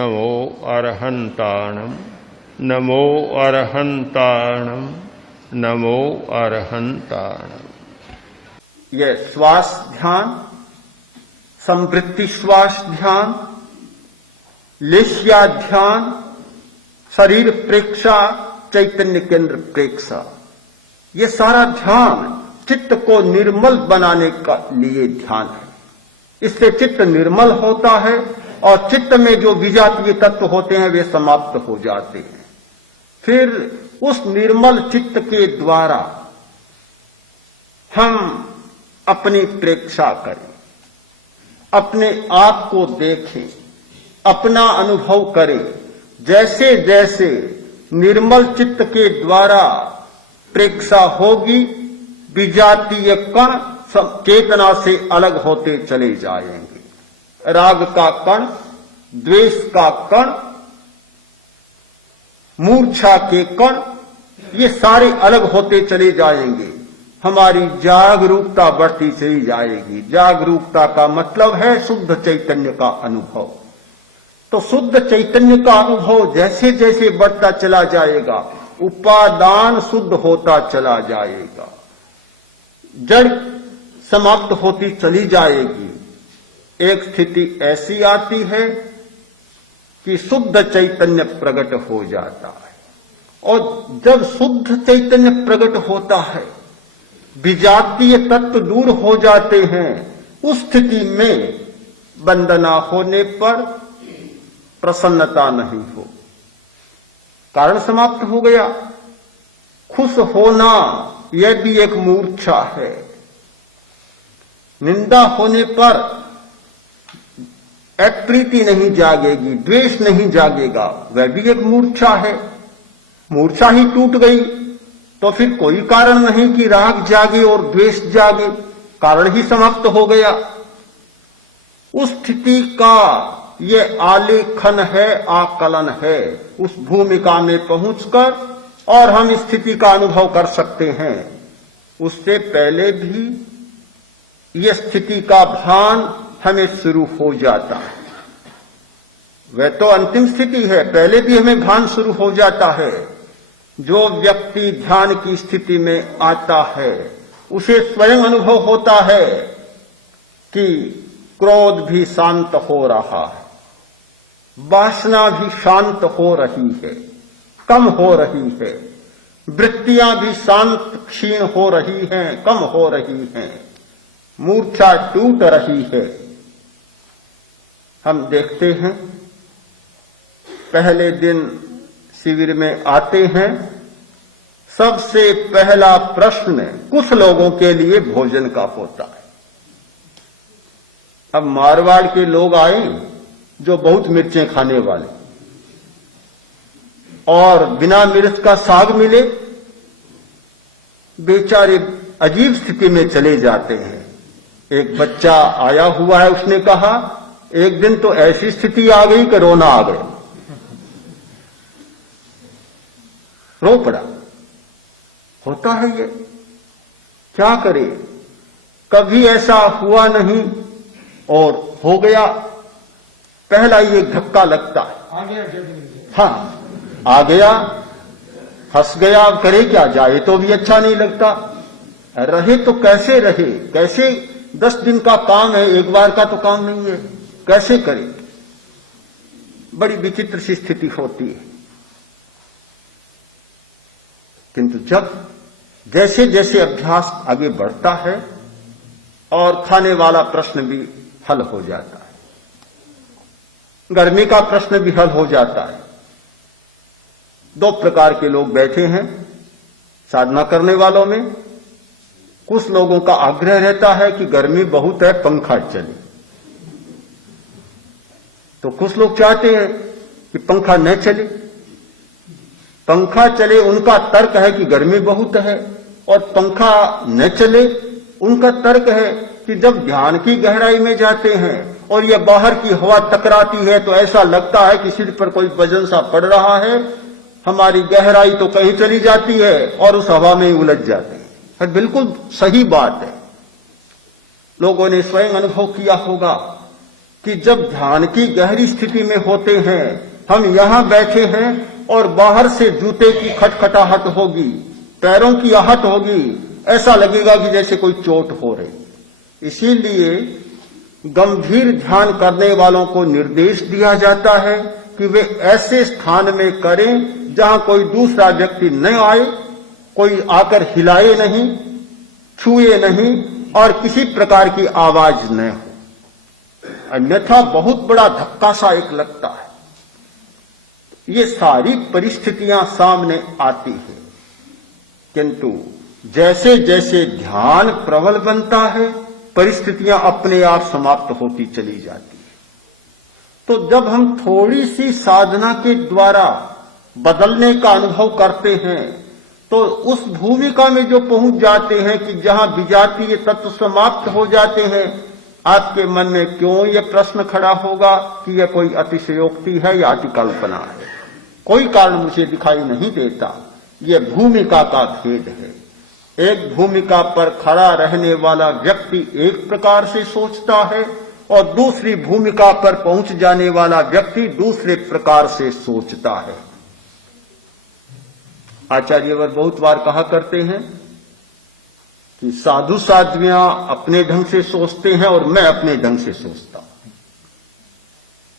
नमो अरहंताणम नमो अरहंताणम नमो अरहंताणम। यह श्वास ध्यान, संवृत्ति श्वास ध्यान, लेस्या ध्यान, शरीर प्रेक्षा, चैतन्य केंद्र प्रेक्षा, ये सारा ध्यान चित्त को निर्मल बनाने का लिए ध्यान है। इससे चित्त निर्मल होता है और चित्त में जो विजातीय तत्व होते हैं वे समाप्त हो जाते हैं। फिर उस निर्मल चित्त के द्वारा हम अपनी प्रेक्षा करें, अपने आप को देखें, अपना अनुभव करें। जैसे जैसे निर्मल चित्त के द्वारा प्रेक्षा होगी, विजातीय कण चेतना से अलग होते चले जाएंगे। राग का कण, द्वेष का कण, मूर्छा के कण, ये सारे अलग होते चले जाएंगे। हमारी जागरूकता बढ़ती चली जाएगी। जागरूकता का मतलब है शुद्ध चैतन्य का अनुभव। तो शुद्ध चैतन्य का अनुभव जैसे जैसे बढ़ता चला जाएगा, उपादान शुद्ध होता चला जाएगा, जड़ समाप्त होती चली जाएगी। एक स्थिति ऐसी आती है कि शुद्ध चैतन्य प्रकट हो जाता है, और जब शुद्ध चैतन्य प्रकट होता है, विजातीय तत्व दूर हो जाते हैं। उस स्थिति में वंदना होने पर प्रसन्नता नहीं हो, कारण समाप्त हो गया। खुश होना यह भी एक मूर्छा है। निंदा होने पर एक प्रीति नहीं जागेगी, द्वेष नहीं जागेगा, वह भी एक मूर्छा है। मूर्छा ही टूट गई तो फिर कोई कारण नहीं कि राग जागे और द्वेष जागे, कारण ही समाप्त हो गया। उस स्थिति का ये आलेखन है, आकलन है। उस भूमिका में पहुंचकर और हम इस स्थिति का अनुभव कर सकते हैं। उससे पहले भी यह स्थिति का भान हमें शुरू हो जाता है। वह तो अंतिम स्थिति है, पहले भी हमें भान शुरू हो जाता है। जो व्यक्ति ध्यान की स्थिति में आता है उसे स्वयं अनुभव होता है कि क्रोध भी शांत हो रहा है, वासना भी शांत हो रही है, कम हो रही है, वृत्तियां भी शांत क्षीण हो रही हैं, कम हो रही हैं, मूर्छा टूट रही है। हम देखते हैं पहले दिन शिविर में आते हैं, सबसे पहला प्रश्न कुछ लोगों के लिए भोजन का होता है। अब मारवाड़ के लोग आए जो बहुत मिर्चें खाने वाले, और बिना मिर्च का साग मिले, बेचारे अजीब स्थिति में चले जाते हैं। एक बच्चा आया हुआ है, उसने कहा एक दिन तो ऐसी स्थिति आ गई कि रोना आ गया, रो पड़ा। होता है ये, क्या करे, कभी ऐसा हुआ नहीं और हो गया। पहला ये धक्का लगता है। हाँ, आ गया, हंस गया, अब करे क्या, जाए तो भी अच्छा नहीं लगता। रहे तो कैसे रहे, कैसे 10 दिन का काम है, एक बार का तो काम नहीं है, कैसे करे। बड़ी विचित्र सी स्थिति होती है। किंतु जब जैसे जैसे अभ्यास आगे बढ़ता है और खाने वाला प्रश्न भी हल हो जाता है, गर्मी का प्रश्न भी हल हो जाता है। 2 प्रकार के लोग बैठे हैं साधना करने वालों में। कुछ लोगों का आग्रह रहता है कि गर्मी बहुत है, पंखा चले, तो कुछ लोग चाहते हैं कि पंखा न चले। पंखा चले उनका तर्क है कि गर्मी बहुत है, और पंखा न चले उनका तर्क है कि जब ध्यान की गहराई में जाते हैं और यह बाहर की हवा टकराती है तो ऐसा लगता है कि सिर पर कोई वजन सा पड़ रहा है, हमारी गहराई तो कहीं चली जाती है और उस हवा में ही उलझ जाते हैं। और बिल्कुल सही बात है, लोगों ने स्वयं अनुभव किया होगा कि जब ध्यान की गहरी स्थिति में होते हैं, हम यहां बैठे हैं और बाहर से जूते की खटखटाहट होगी, पैरों की आहट होगी, ऐसा लगेगा कि जैसे कोई चोट हो रही। इसीलिए गंभीर ध्यान करने वालों को निर्देश दिया जाता है कि वे ऐसे स्थान में करें जहां कोई दूसरा व्यक्ति न आए, कोई आकर हिलाए नहीं, छुए नहीं और किसी प्रकार की आवाज न हो, अन्यथा बहुत बड़ा धक्का सा एक लगता है। ये सारी परिस्थितियां सामने आती है, किंतु जैसे जैसे ध्यान प्रबल बनता है, परिस्थितियां अपने आप समाप्त होती चली जाती है। तो जब हम थोड़ी सी साधना के द्वारा बदलने का अनुभव करते हैं, तो उस भूमिका में जो पहुंच जाते हैं कि जहां विजातीय तत्व समाप्त हो जाते हैं, आपके मन में क्यों ये प्रश्न खड़ा होगा कि यह कोई अतिशयोक्ति है या अतिकल्पना है। कोई कारण मुझे दिखाई नहीं देता, यह भूमिका का भेद है। एक भूमिका पर खड़ा रहने वाला व्यक्ति एक प्रकार से सोचता है और दूसरी भूमिका पर पहुंच जाने वाला व्यक्ति दूसरे प्रकार से सोचता है। आचार्यवर बहुत बार कहा करते हैं कि साधु साध्वियां अपने ढंग से सोचते हैं और मैं अपने ढंग से सोचता हूं।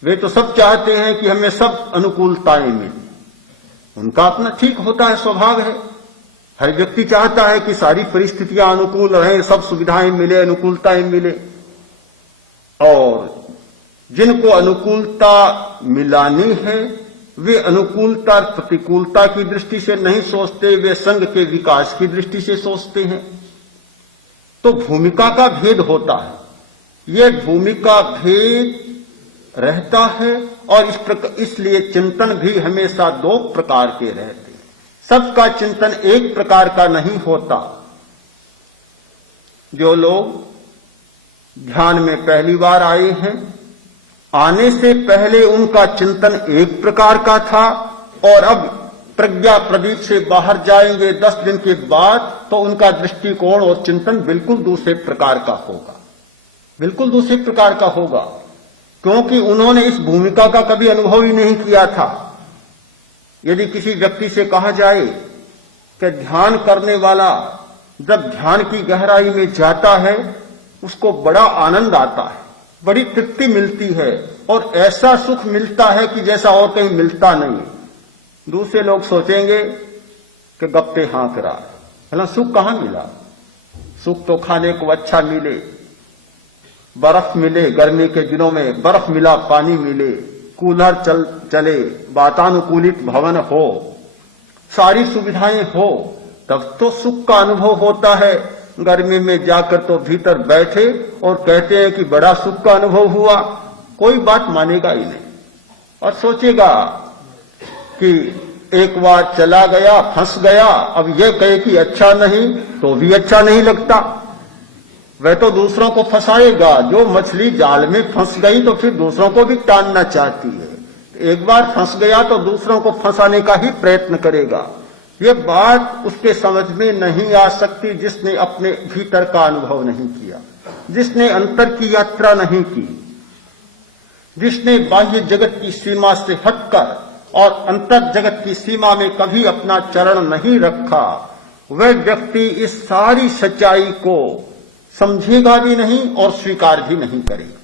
वे तो सब चाहते हैं कि हमें सब अनुकूलताएं मिले, उनका अपना ठीक होता है, स्वभाव है। हर व्यक्ति चाहता है कि सारी परिस्थितियां अनुकूल रहें, सब सुविधाएं मिले, अनुकूलताएं मिले। और जिनको अनुकूलता मिलानी है, वे अनुकूलता प्रतिकूलता की दृष्टि से नहीं सोचते, वे संघ के विकास की दृष्टि से सोचते हैं। तो भूमिका का भेद होता है, यह भूमिका भेद रहता है। और इसलिए चिंतन भी हमेशा दो प्रकार के रहते हैं। सबका चिंतन एक प्रकार का नहीं होता। जो लोग ध्यान में पहली बार आए हैं, आने से पहले उनका चिंतन एक प्रकार का था और अब प्रज्ञा प्रदीप से बाहर जाएंगे 10 दिन के बाद, तो उनका दृष्टिकोण और चिंतन बिल्कुल दूसरे प्रकार का होगा, बिल्कुल दूसरे प्रकार का होगा, क्योंकि उन्होंने इस भूमिका का कभी अनुभव ही नहीं किया था। यदि किसी व्यक्ति से कहा जाए कि ध्यान करने वाला जब ध्यान की गहराई में जाता है, उसको बड़ा आनंद आता है, बड़ी तृप्ति मिलती है और ऐसा सुख मिलता है कि जैसा और कहीं मिलता नहीं। दूसरे लोग सोचेंगे कि गप्पे हाँक रहा है, भला सुख कहां मिला? सुख तो खाने को अच्छा मिले, बर्फ मिले, गर्मी के दिनों में बर्फ मिला, पानी मिले, कूलर चले, वातानुकूलित भवन हो, सारी सुविधाएं हो, तब तो सुख का अनुभव होता है। गर्मी में जाकर तो भीतर बैठे और कहते हैं कि बड़ा सुख का अनुभव हुआ, कोई बात मानेगा ही नहीं और सोचेगा कि एक बार चला गया, फंस गया, अब यह कहे कि अच्छा नहीं तो भी अच्छा नहीं लगता। वह तो दूसरों को फंसाएगा। जो मछली जाल में फंस गई तो फिर दूसरों को भी टानना चाहती है। एक बार फंस गया तो दूसरों को फंसाने का ही प्रयत्न करेगा। ये बात उसके समझ में नहीं आ सकती जिसने अपने भीतर का अनुभव नहीं किया, जिसने अंतर की यात्रा नहीं की, जिसने बाह्य जगत की सीमा से हटकर और अंतर जगत की सीमा में कभी अपना चरण नहीं रखा। वह व्यक्ति इस सारी सच्चाई को समझेगा भी नहीं और स्वीकार भी नहीं करेगा।